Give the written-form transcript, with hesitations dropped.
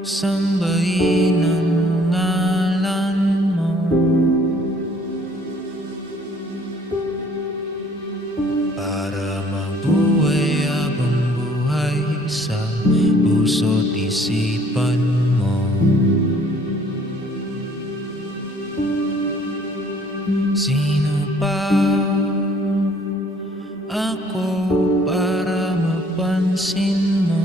Sambahin ang ngalan mo, para mabuhay habang buhay sa puso't isipan mo. Sino pa ako para mapansin mo?